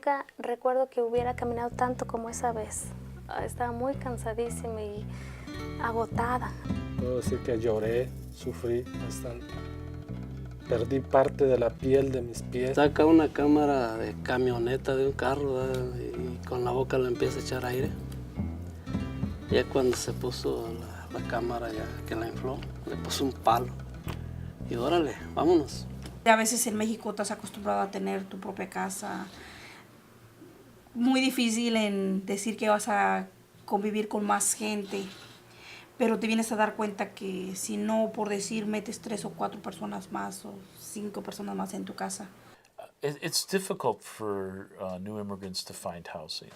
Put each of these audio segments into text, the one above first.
Nunca recuerdo que hubiera caminado tanto como esa vez. Estaba muy cansadísima y agotada. Puedo decir que lloré, sufrí bastante. Perdí parte de la piel de mis pies. Saca una cámara de camioneta de un carro, ¿verdad? Y con la boca le empieza a echar aire. Ya cuando se puso la cámara, ya que la infló, le puso un palo. Y órale, vámonos. A veces en México estás acostumbrado a tener tu propia casa. Muy difícil en decir que vas a convivir con más gente, pero te vienes a dar cuenta que si no, por decir, metes 3 o 4 personas más o 5 personas más en tu casa. It's difficult for new immigrants to find housing,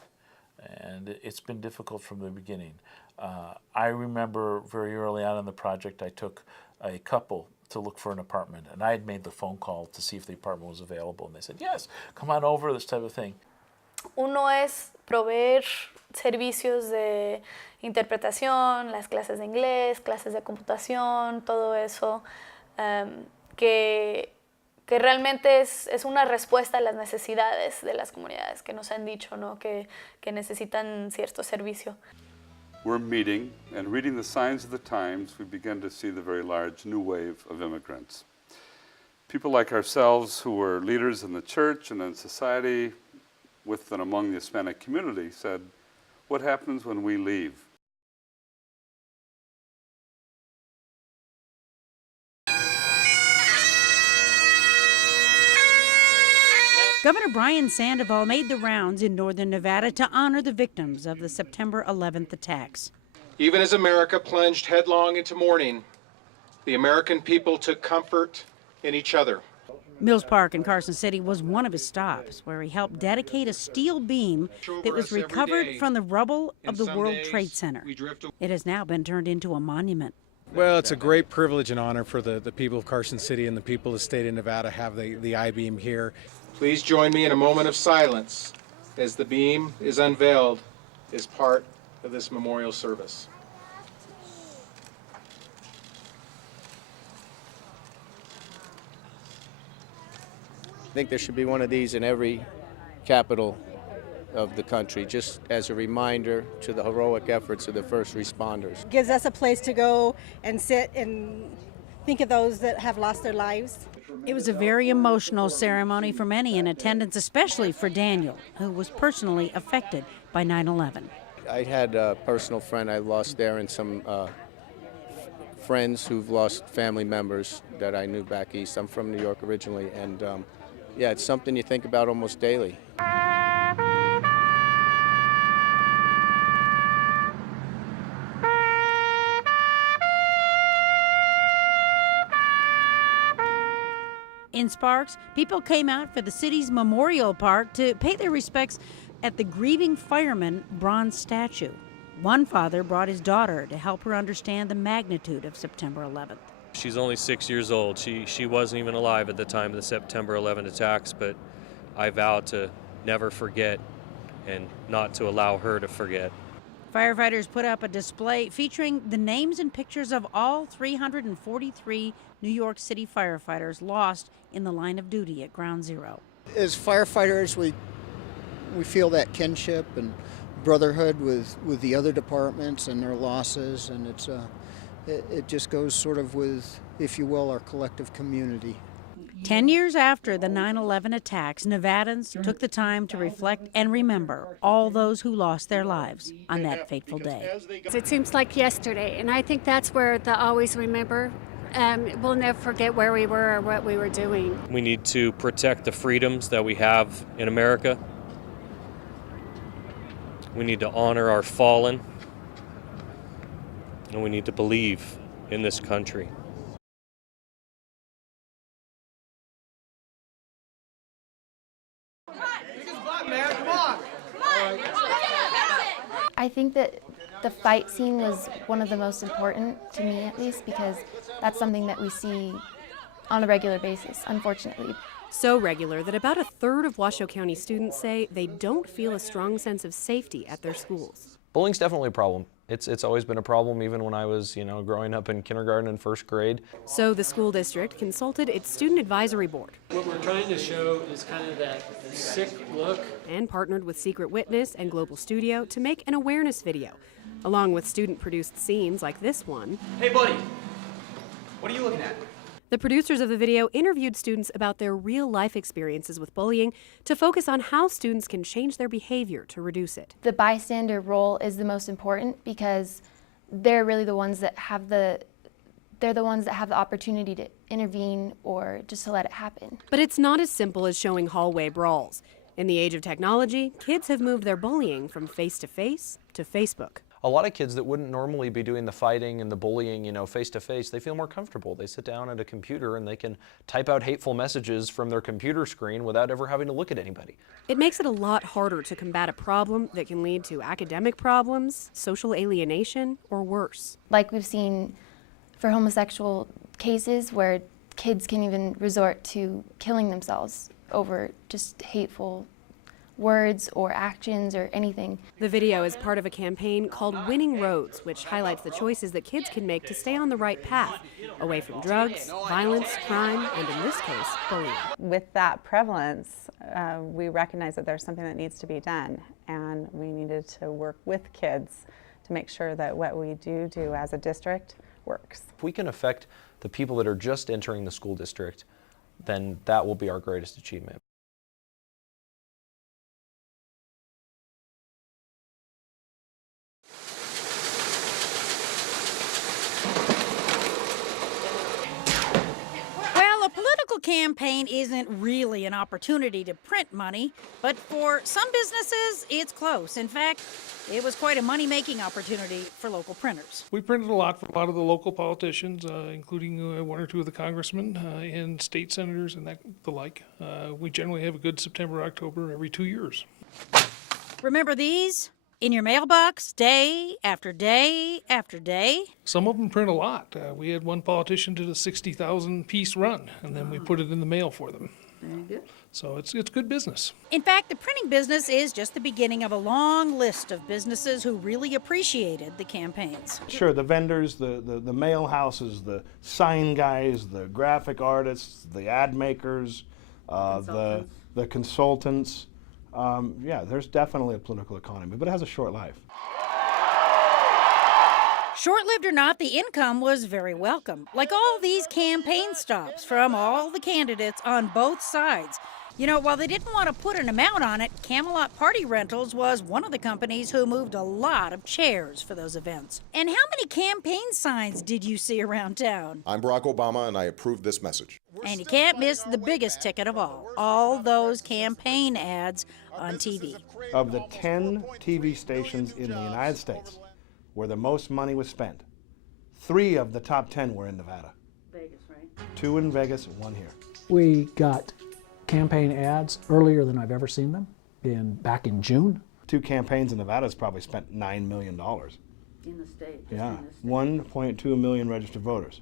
and it's been difficult from the beginning. I remember very early on in the project, I took a couple to look for an apartment, and I had made the phone call to see if the apartment was available, and they said, yes, come on over, this type of thing. Uno es proveer servicios de interpretación, las clases de inglés, clases de computación, todo eso, que realmente es una respuesta a las necesidades de las comunidades que nos han dicho, ¿no? que necesitan cierto servicio. We're meeting, and reading the signs of the times, we begin to see the very large new wave of immigrants. People like ourselves who were leaders in the church and in society, with and among the Hispanic community, said, what happens when we leave? Governor Brian Sandoval made the rounds in northern Nevada to honor the victims of the September 11th attacks. Even as America plunged headlong into mourning, the American people took comfort in each other. Mills Park in Carson City was one of his stops, where he helped dedicate a steel beam that was recovered from the rubble of the World Trade Center. It has now been turned into a monument. Well, it's a great privilege and honor for the people of Carson City and the people of the state of Nevada to have the I-beam here. Please join me in a moment of silence as the beam is unveiled as part of this memorial service. I think there should be one of these in every capital of the country, just as a reminder to the heroic efforts of the first responders. Gives us a place to go and sit and think of those that have lost their lives. It was a very emotional ceremony for many in attendance, especially for Daniel, who was personally affected by 9/11. I had a personal friend I lost there and some friends who've lost family members that I knew back east. I'm from New York originally, and yeah, it's something you think about almost daily. In Sparks, people came out for the city's Memorial Park to pay their respects at the grieving fireman bronze statue. One father brought his daughter to help her understand the magnitude of September 11th. She's only 6 years old. She wasn't even alive at the time of the September 11 attacks, but I vowed to never forget and not to allow her to forget. Firefighters put up a display featuring the names and pictures of all 343 New York City firefighters lost in the line of duty at Ground Zero. As firefighters, we feel that kinship and brotherhood with the other departments and their losses, and it just goes sort of with, if you will, our collective community. 10 years after the 9/11 attacks, Nevadans took the time to reflect and remember all those who lost their lives on that fateful day. It seems like yesterday, and I think that's where the always remember. We'll never forget where we were or what we were doing. We need to protect the freedoms that we have in America. We need to honor our fallen, and we need to believe in this country. I think that the fight scene was one of the most important, to me at least, because that's something that we see on a regular basis, unfortunately. So regular that about a third of Washoe County students say they don't feel a strong sense of safety at their schools. Bullying's definitely a problem. It's always been a problem, even when I was, growing up in kindergarten and first grade. So the school district consulted its student advisory board. What we're trying to show is kind of that sick look. And partnered with Secret Witness and Global Studio to make an awareness video, along with student-produced scenes like this one. Hey, buddy, what are you looking at? The producers of the video interviewed students about their real-life experiences with bullying to focus on how students can change their behavior to reduce it. The bystander role is the most important because they're really the ones that have the opportunity to intervene or just to let it happen. But it's not as simple as showing hallway brawls. In the age of technology, kids have moved their bullying from face-to-face to Facebook. A lot of kids that wouldn't normally be doing the fighting and the bullying, face-to-face, they feel more comfortable. They sit down at a computer and they can type out hateful messages from their computer screen without ever having to look at anybody. It makes it a lot harder to combat a problem that can lead to academic problems, social alienation, or worse. Like we've seen for homosexual cases where kids can even resort to killing themselves over just hateful words or actions or anything. The video is part of a campaign called Winning Roads, which highlights the choices that kids can make to stay on the right path, away from drugs, violence, crime, and in this case, bullying. With that prevalence, we recognize that there's something that needs to be done, and we needed to work with kids to make sure that what we do as a district works. If we can affect the people that are just entering the school district, then that will be our greatest achievement. Well, a political campaign isn't really an opportunity to print money, but for some businesses, it's close. In fact, it was quite a money-making opportunity for local printers. We printed a lot for a lot of the local politicians, including one or two of the congressmen and state senators and the like. We generally have a good September, October every 2 years. Remember these? In your mailbox, day after day after day. Some of them print a lot. We had one politician did a 60,000 piece run, and then we put it in the mail for them. Very good. So it's good business. In fact, the printing business is just the beginning of a long list of businesses who really appreciated the campaigns. Sure, the vendors, the mail houses, the sign guys, the graphic artists, the ad makers, the consultants. Yeah, there's definitely a political economy, but it has a short life. Short-lived or not, the income was very welcome, like all these campaign stops from all the candidates on both sides. You know, while they didn't want to put an amount on it, Camelot Party Rentals was one of the companies who moved a lot of chairs for those events. And how many campaign signs did you see around town? I'm Barack Obama, and I approve this message. And you can't miss the biggest ticket of all those campaign ads on TV. Of the 10 TV stations in the United States where the most money was spent, 3 of the top 10 were in Nevada. Vegas, right? 2 in Vegas, 1 here. We got campaign ads earlier than I've ever seen them, back in June. 2 campaigns in Nevada has probably spent $9 million. In the state. Yeah, 1.2 million registered voters.